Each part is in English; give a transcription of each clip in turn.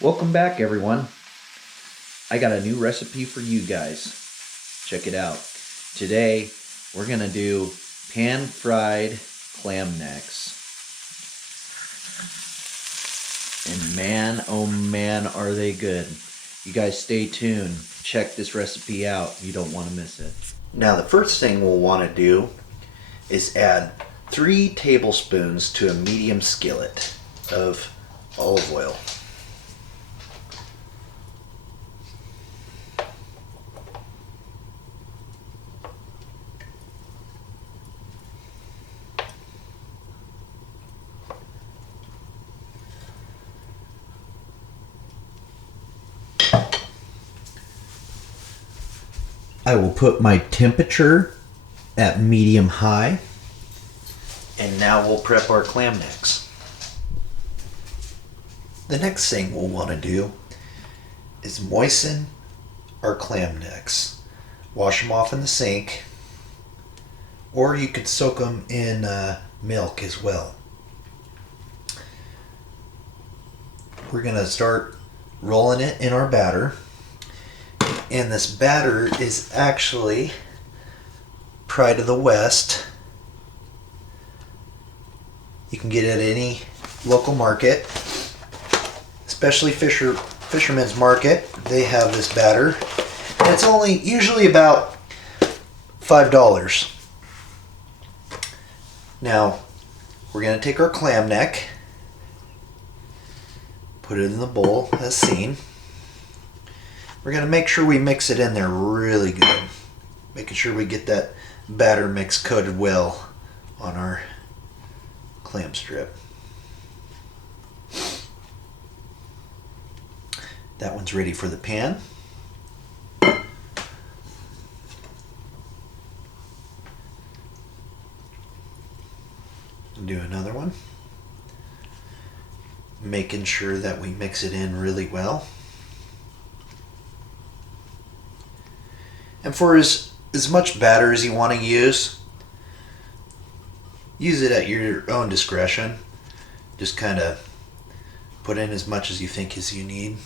Welcome back, everyone. I got a new recipe for you guys. Check it out. Today, we're going to do pan-fried clam necks. And man, oh man, are they good. You guys stay tuned. Check this recipe out. You don't want to miss it. Now, the first thing we'll want to do is add 3 tablespoons to a medium skillet of olive oil. I will put my temperature at medium high, and now we'll prep our clam necks. The next thing we'll want to do is moisten our clam necks. Wash them off in the sink, or you could soak them in milk as well. We're going to start rolling it in our batter. And this batter is actually Pride of the West. You can get it at any local market, especially Fisherman's Market. They have this batter, and it's only usually about $5. Now, we're going to take our clam neck, put it in the bowl as seen. We're going to make sure we mix it in there really good. Making sure we get that batter mix coated well on our clam strip. That one's ready for the pan. Do another one. Making sure that we mix it in really well. And for as much batter as you want to use it at your own discretion. Just kind of put in as much as you think as you need.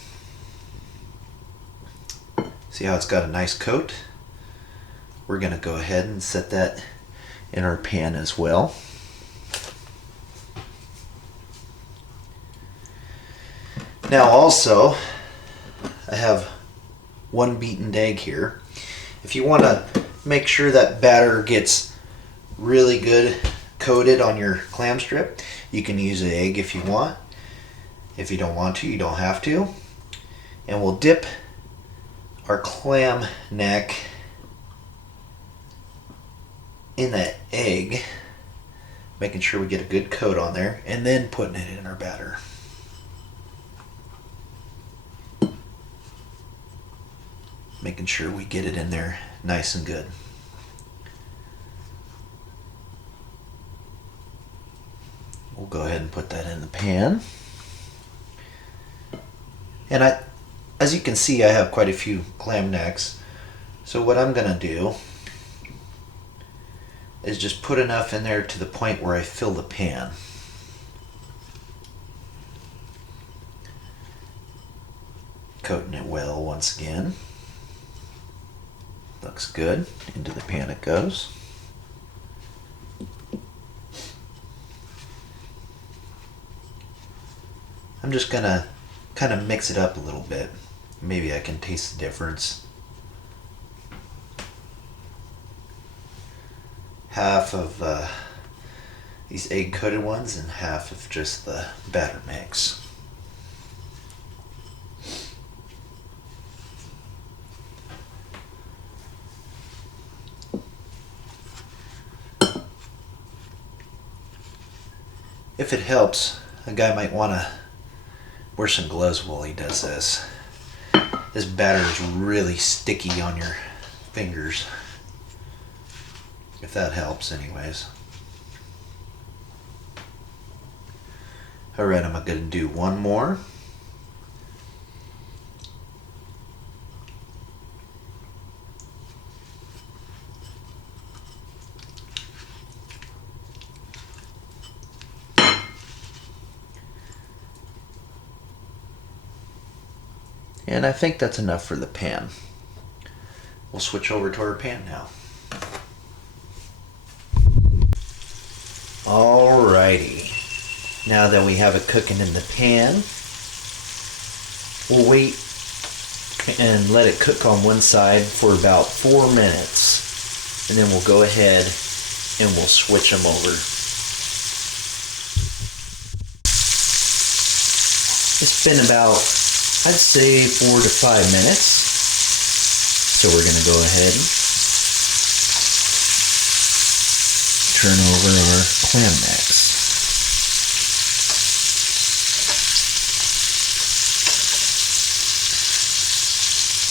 See how it's got a nice coat? We're going to go ahead and set that in our pan as well. Now also, I have 1 beaten egg here. If you want to make sure that batter gets really good coated on your clam strip, you can use an egg if you want. If you don't want to, you don't have to. And we'll dip our clam neck in that egg, making sure we get a good coat on there, and then putting it in our batter. Making sure we get it in there nice and good. We'll go ahead and put that in the pan. And as you can see, I have quite a few clam necks. So what I'm going to do is just put enough in there to the point where I fill the pan. Coating it well once again. Looks good. Into the pan it goes. I'm just gonna kind of mix it up a little bit. Maybe I can taste the difference. Half of these egg coated ones and half of just the batter mix. If it helps, a guy might want to wear some gloves while he does this. This batter is really sticky on your fingers. If that helps anyways. Alright, I'm going to do one more. And I think that's enough for the pan. We'll switch over to our pan now. Alrighty. Now that we have it cooking in the pan, we'll wait and let it cook on one side for about 4 minutes. And then we'll go ahead and we'll switch them over. It's been about, I'd say, 4 to 5 minutes. So we're going to go ahead and turn over our clam necks.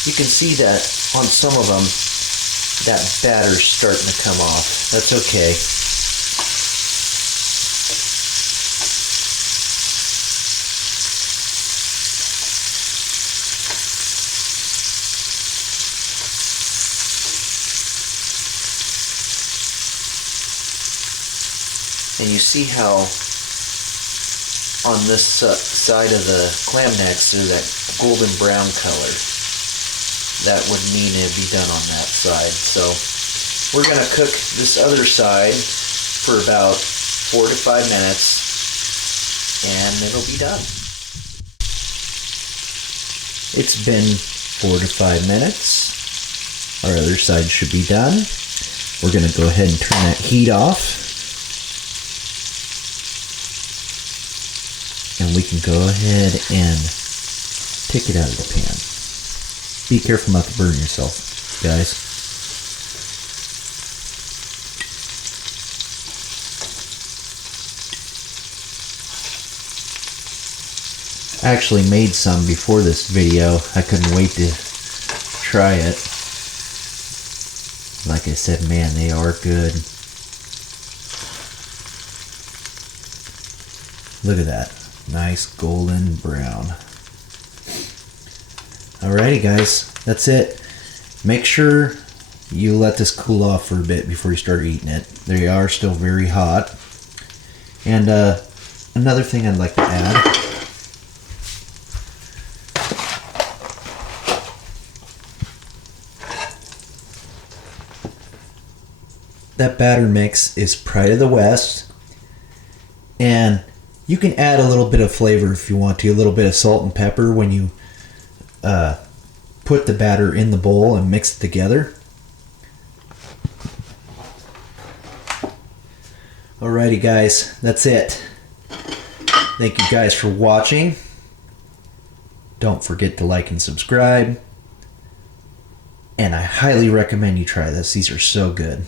You can see that on some of them, that batter's starting to come off. That's okay. And you see how on this side of the clam necks there's that golden brown color. That would mean it'd be done on that side. So we're going to cook this other side for about 4 to 5 minutes and it'll be done. It's been 4 to 5 minutes. Our other side should be done. We're going to go ahead and turn that heat off. And we can go ahead and take it out of the pan. Be careful not to burn yourself, guys. I actually made some before this video. I couldn't wait to try it. Like I said, man, they are good. Look at that. Nice golden brown. Alrighty guys, that's it. Make sure you let this cool off for a bit before you start eating it. They are still very hot. And another thing I'd like to add. That batter mix is Pride of the West. And you can add a little bit of flavor if you want to, a little bit of salt and pepper when you put the batter in the bowl and mix it together. Alrighty guys, that's it. Thank you guys for watching. Don't forget to like and subscribe. And I highly recommend you try this. These are so good.